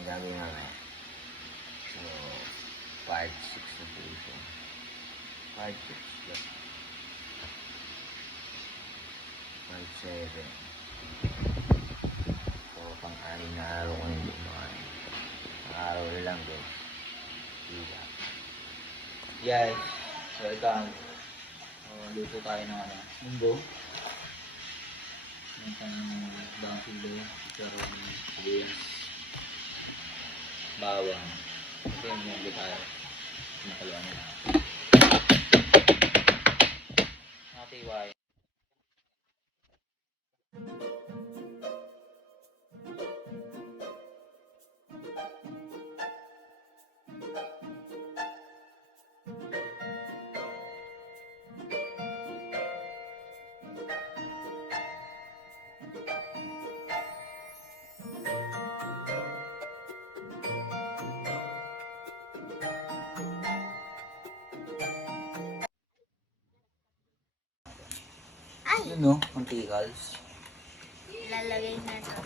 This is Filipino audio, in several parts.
yung gagawin namin. So, part 6 na po ito. Part 6. Yes. Part 7. So, pang-anim na araw ko hindi kumain. Araw na lang guys. Hila. Guys, so ito ang uh, luto tayo ng ano, munggo. Yung daang kilo, karoon, sibuyas, bawang. Ito yung munggo tayo. Pinakaluan nila. Natiway. Ay, Yun no, mantikals. lalagay na to.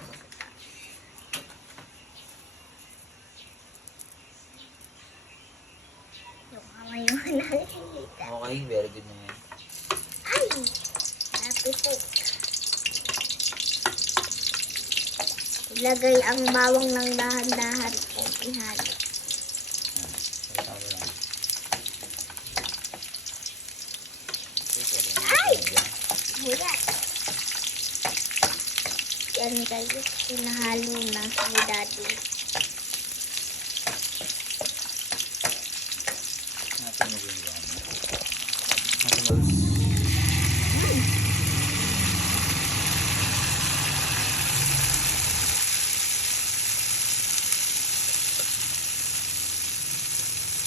Yung kamay mo nakikita. Okay, very good na yan. Ay! Napitik. Ilagay ang bawang ng dahan-dahan kung ihalo. Ay, tama lang. Okay, pwede na Ay! ito dyan. Mula. Yan kayo. Pinahalo na ni daddy.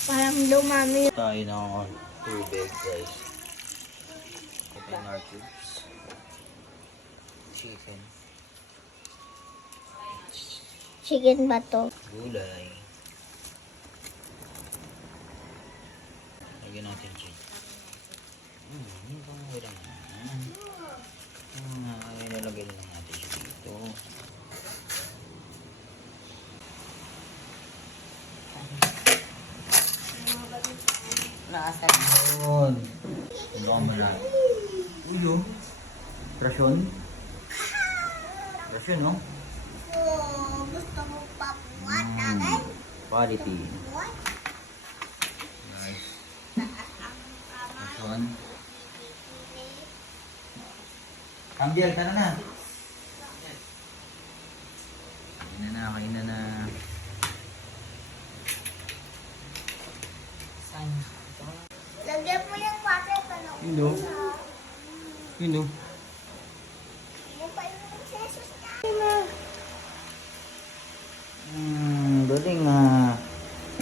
Parang dumami. tayo ng tubig guys. Yung our cubes. Chicken. Chicken ba to? Gulay. Lagyan natin chicken. Hmm, hindi pa mo lang yan. Hmm, ay nilagay na lang natin siya dito. Naasan. Yun. Ano ka mala? Uy, oh. Rasyon? Rasyon, no? Gusto mo pa buwan Mm. Quality. Buwan? Guys. Rasyon. Cambiel, tara na. Kain na na, kain na na. Lagyan mo yung water pa no? Yun. Yun, oh.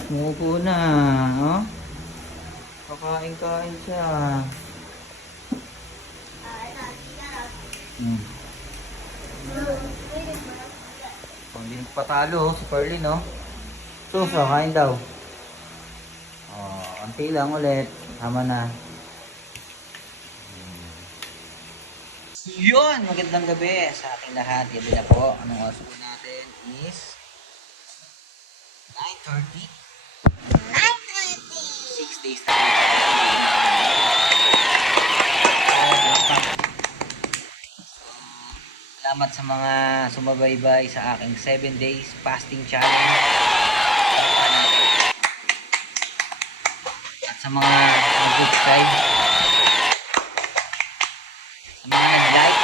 Umupo na, oh. Kakain-kain siya. Hmm. Pang di patalo, si Perlin, no? Suso, kain daw. Oh, anti lang ulit. Tama na. Hmm. Yun! Magandang gabi sa ating lahat. Gabi na po. Anong oras po natin is 9.30. 6 days na. Salamat sa mga sumabaybay sa aking 7 days fasting challenge. At sa mga nag-subscribe. Sa mga nag-like.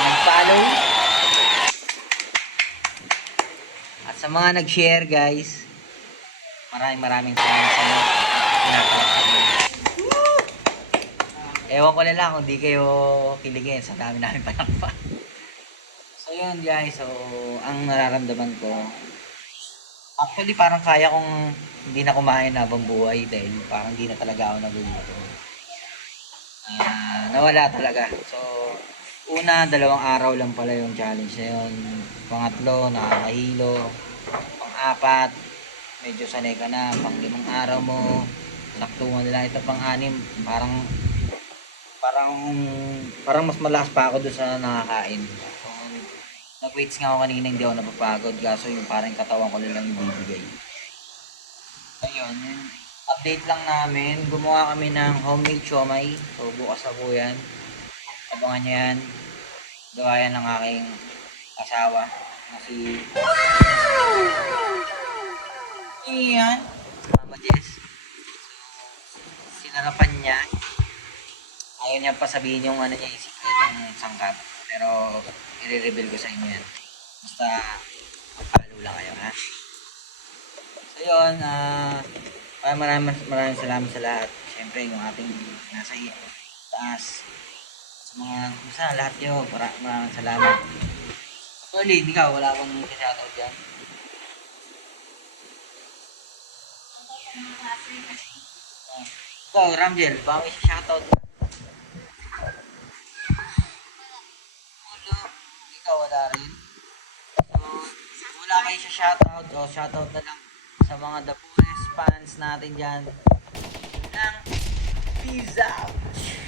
Nag-follow. At sa mga nag-share guys. Maraming maraming salamat sa inyo. Ewan ko na lang kung di kayo kiligin sa dami namin palakpa. So yun guys, so ang nararamdaman ko, actually parang kaya kong hindi na kumain habang buhay dahil parang hindi na talaga ako nagugutom. Ah, nawala talaga. So, una, dalawang araw lang pala yung challenge na yun. Pangatlo, nakakahilo. Pang-apat, medyo sanay ka na. Pang-limang araw mo, saktuhan nila. Ito pang-anim, parang parang parang mas malakas pa ako doon sa nakakain. So, Nag-weights nga ako kanina, hindi ako napapagod. Kaso yung parang katawan ko lang yung bibigay. Ayun, yun. update lang namin. Gumawa kami ng homemade siomay. So, bukas na po yan. Abangan nyo yan. Gawa yan ng aking asawa. Na si... Iyan. Mama Jess. So, sinarapan niya. Ayaw niya pa sabihin yung ano niya, yung secret yung sangkap. Pero, i-reveal ko sa inyo yan. Basta, magpalo lang kayo, ha? So, yun, ah, maraming, maraming salamat sa lahat. Siyempre, yung ating nasa taas. Sa mga, basta lahat para, maraming salamat. Actually, ikaw, wala bang shoutout dyan? Ikaw, Ramjel, baka may shoutout? Wala. Ikaw, wala rin. So, wala kayo sa shoutout o shoutout na lang sa mga the Pures fans natin dyan ng Peace out!